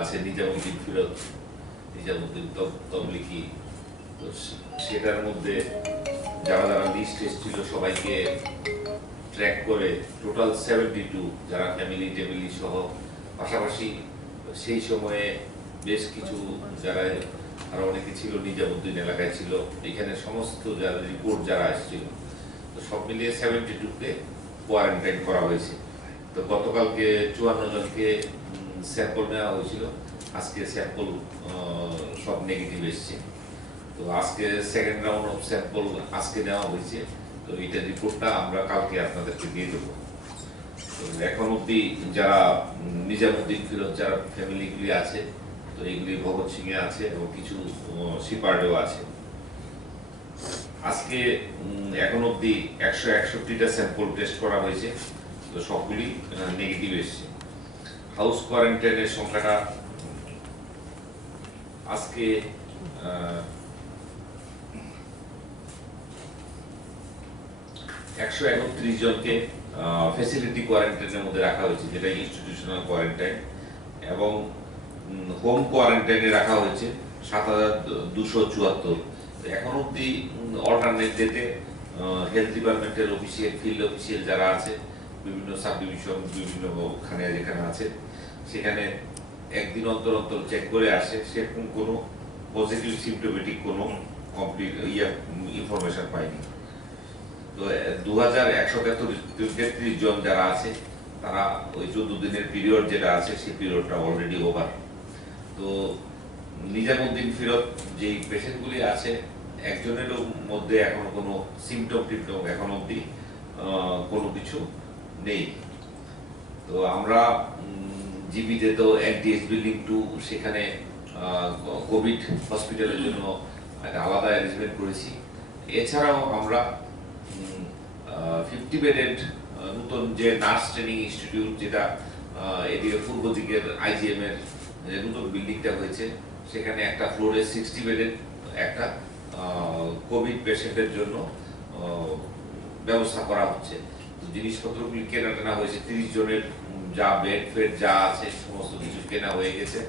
আছে নিজামুদ্দিন ফিরোজ, নিজামুদ্দিন তবলিকি। তো সেটার মধ্যে যারা যারা লিস্ট এসেছিল সবাইকে ট্র্যাক করে টোটাল 72 যারা ফ্যামিলি টেমিলি সহ, পাশাপাশি সেই সময়ে বেশ কিছু যারা আরো অনেকে ছিল নিজামুদ্দিন এলাকায় ছিল, এখানে সমস্ত যারা রিপোর্ট যারা আসছিল, তো সব মিলিয়ে 72-কে কোয়ারেন্টাইন করা হয়েছে। তো গতকালকে 54 জনকে স্যাম্পল নেওয়া হয়েছিল, আজকে স্যাম্পল সব নেগেটিভ এসছে। তো আজকে সেকেন্ড রাউন্ড অফ স্যাম্পল আজকে নেওয়া হয়েছে। তো এইটার রিপোর্টটা আমরা কালকে আপনাদেরকে দিয়ে দেবো। তো এখন অব্দি যারা নিজামুদ্দিন ফিরোজ যারা ফ্যামিলিগুলি আছে, তো এইগুলি ভগৎ সিং এ আছে এবং কিছু সিপার্ডেও আছে। আজকে এখন অব্দি 161টা স্যাম্পল টেস্ট করা হয়েছে, তো সবগুলি নেগেটিভ এসছে। হাউস কোয়ারেন্টাইনের সংখ্যাটা আজকে 131 জনকে ফ্যাসিলিটি কোয়ারেন্টাইনের মধ্যে রাখা হয়েছে, যেটা ইনস্টিটিউশনাল কোয়ারেন্টাইন, এবং হোম কোয়ারেন্টাইনে রাখা হয়েছে 7274। এখন অব্দি অল্টারনেট ডেতে হেলথ ডিপার্টমেন্টের অফিসিয়াল, ফিল্ড অফিসিয়াল যারা আছে বিভিন্ন সাব ডিভিশন বিভিন্ন ওখানে যেখানে আছে, সেখানে একদিন অন্তর অন্তর চেক করে আসে, সেরকম কোনো পজিটিভ সিমটোমেটিক কোনো কমপ্লিট ইনফরমেশন পাইনি। তো 2133 জন যারা আছে তারা ওই 14 দিনের পিরিয়ড যেটা আছে সেই পিরিয়ডটা অলরেডি ওভার। তো নিজামুদ্দিন ফিরোজ যেই পেশেন্টগুলি আছে, একজনেরও মধ্যে এখনো কোনো সিমটম টিমটম এখন অব্দি কোনো কিছু নেই। তো আমরা জিবিতে তো এনটিএস বিল্ডিং 2 সেখানে কোভিড হসপিটালের জন্য একটা আলাদা অ্যারেঞ্জমেন্ট করেছি। এছাড়াও আমরা 50 বেডেড নতুন যে নার্স ট্রেনিং ইনস্টিটিউট, যেটা এদিকে পূর্ব দিকের আইজিএম এর নতুন বিল্ডিংটা হয়েছে, সেখানে একটা ফ্লোরে 60 বেডেড একটা কোভিড পেশেন্টের জন্য ব্যবস্থা করা হচ্ছে। জিনিসপত্রগুলি কেনা টেনা হয়েছে, 30 জনের যা বেড ফেড যা আছে সমস্ত কিছু কেনা হয়ে গেছে।